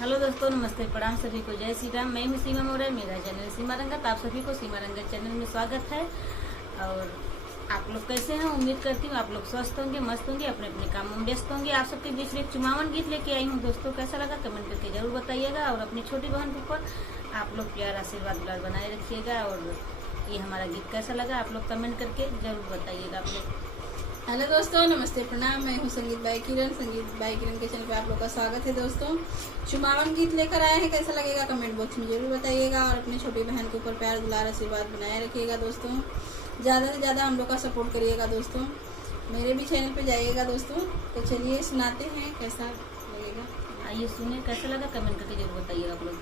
Hello दोस्तों, नमस्ते, प्रणाम सभी को, जय श्री राम। मैं हूँ सीमा मौर्य, मेरा चैनल सीमा रंगत। आप सभी को सीमा रंगत चैनल में स्वागत है। और आप लोग कैसे हैं? उम्मीद करती हूँ आप लोग स्वस्थ होंगे, मस्त होंगे, अपने अपने काम में व्यस्त होंगे। आप सबके बीच में एक चुमावन गीत लेके आई हूँ दोस्तों। कैसा लगा कमेंट करके जरूर बताइएगा। और अपनी छोटी बहन के ऊपर आप लोग प्यार आशीर्वाद दुलार बनाए रखिएगा। और ये हमारा गीत कैसा लगा आप लोग कमेंट करके जरूर बताइएगा। आप लोग हेलो दोस्तों, नमस्ते, प्रणाम। मैं हूँ संगीत बाई किरण। संगीत बाई किरण के चैनल पे आप लोग का स्वागत है दोस्तों। चुमावन गीत लेकर आए हैं, कैसा लगेगा कमेंट बॉक्स में जरूर बताइएगा। और अपनी छोटी बहन के ऊपर प्यार दुलार आशीर्वाद बनाए रखिएगा दोस्तों। ज़्यादा से ज़्यादा हम लोग का सपोर्ट करिएगा दोस्तों। मेरे भी चैनल पे जाइएगा दोस्तों। तो चलिए सुनाते हैं, कैसा लगेगा आइए सुनिए। कैसा लगा कमेंट करके जरूर बताइएगा आप लोग।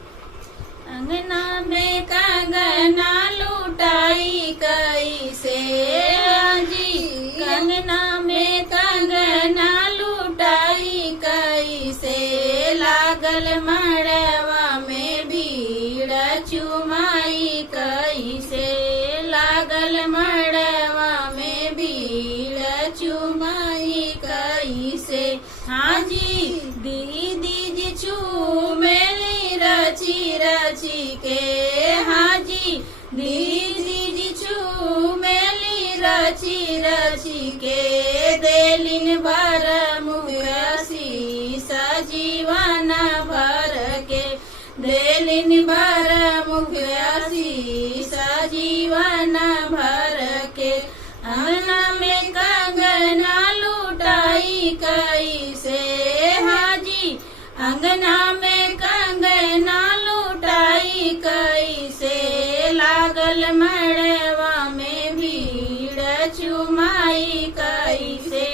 अंगना में कंगना लुटाई कैसे जी, कंगना में कंगना लुटाई कैसे, लागल मड़वा में भीड़ चुमाई कैसे, लागल मड़वा में भीड़ चुमाई कैसे। हाँ जी, दीदी जी चूमेली रची रची के, हाँ जी, दीदी जी चूमेली रची रची के, देलिन भर मुखसी सजीवन भर के, देलिन भर मुखसी सजीवन भर के। अंगना में कंगना लुटाई कैसे, हाँ जी, अंगना में कंगना लुटाई कैसे, लागल मड़वा में भीड़ चुमाई कैसे,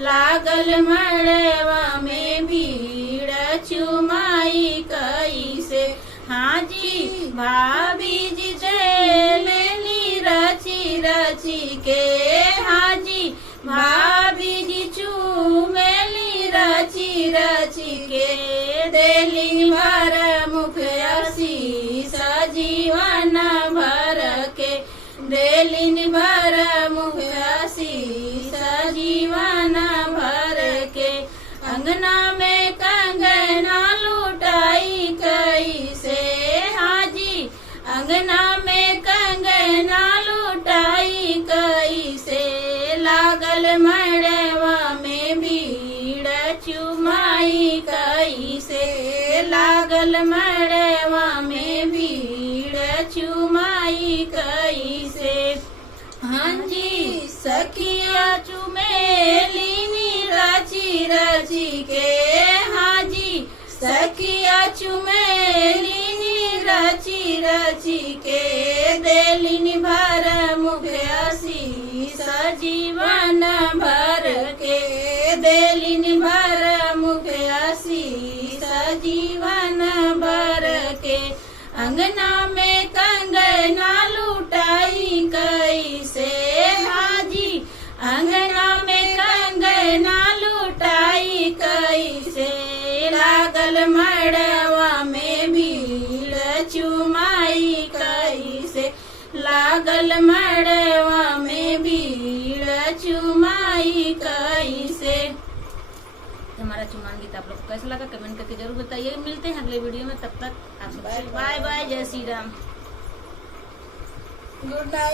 लागल मड़वा में भीड़ चुमाई कैसे। हाँ जी, भाभी जी चलेली रची रची के, हाँ जी, भाभी जी चूमेली रची रची के, देली भर मुखसी सजीवन भर के, देलिन भर मुखसी सजीवन भर के। अंगना में कंगना लुटाई कैसे, हाँ जी, अंगना में कंगना लुटाई कैसे, लागल मड़वा में भीड़ चुमाई कैसे, लागल मड़वा में भीड़ चुमाई कैसे। हाँ जी, सखिया चुमेली रची रची के, हाँ जी, सखिया चुमेली रची रची के, देलिन भर मुखसी सजीवन भर के, देलिन भर मुखसी सजीवन भर के। अंगना में कंगना लुटाई कैसे, हाँ जी, अंगना में कंगना लुटाई कैसे, लागल मड़वा में भीड़ चुमाई कैसे, लागल मड़वा में भीड़ चुमाई कैसे। हमारा चुमान गीत आप लोग को कैसा लगा कमेंट करके जरूर बताइए। मिलते हैं अगले वीडियो में, तब तक आप सबसे बाय बाय, जय श्री राम, गुड नाइट।